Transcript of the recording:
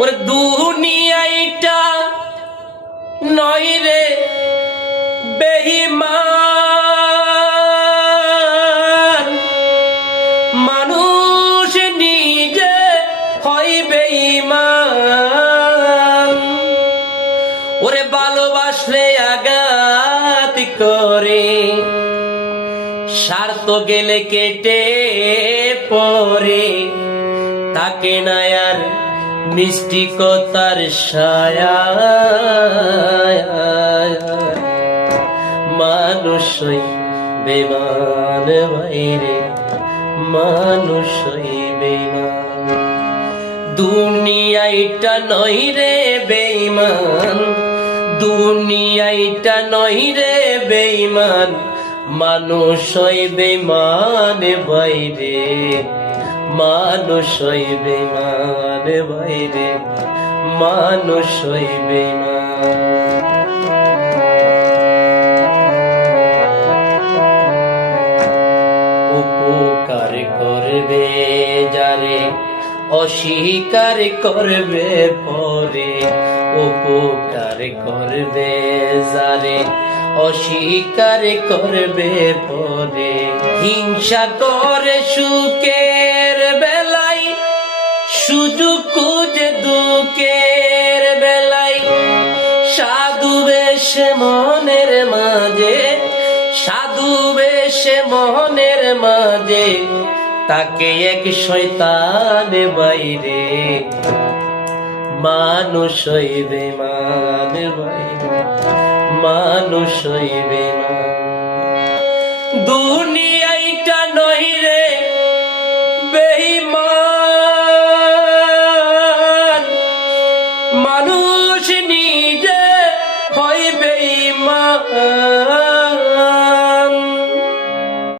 ওরে দুনিয়াটা নয় রে বেঈমান, মানুষ নিজে হয় বেঈমান। ওরে ভালোবাসলে আঘাত করে, স্বার্থ গেলে কেটে পরে, তাকে না আর মিষ্টি কথার ছায়া। মানুষই বেঈমান বাইরে, মানুষই বেঈমান। দুনিয়াটা নয় রে বেঈমান, দুনিয়াটা নয় রে বেঈমান, মানুষই বেঈমান বাইরে, মানুষই বেঈমান বাইরে, মানুষই বেঈমান। উপকার করবে যারে, অস্বীকার করবে পরে। উপকার করবে যারে, অস্বীকার করবে পরে। হিংসা করে সুখের বেলায়, সুযোগ খুঁজে দুঃখের বেলায়। সাধু বেশে মনের মাঝে, সাধু বেশে মনের মাঝে, তাকে এক শয়তান বাইরে, মানুষই বেঈমান বাইরে, মানুষই বেঈমান। দুনিয়াটা নয় রে বেঈমান, মানুষ নিজে হয় বেঈমান।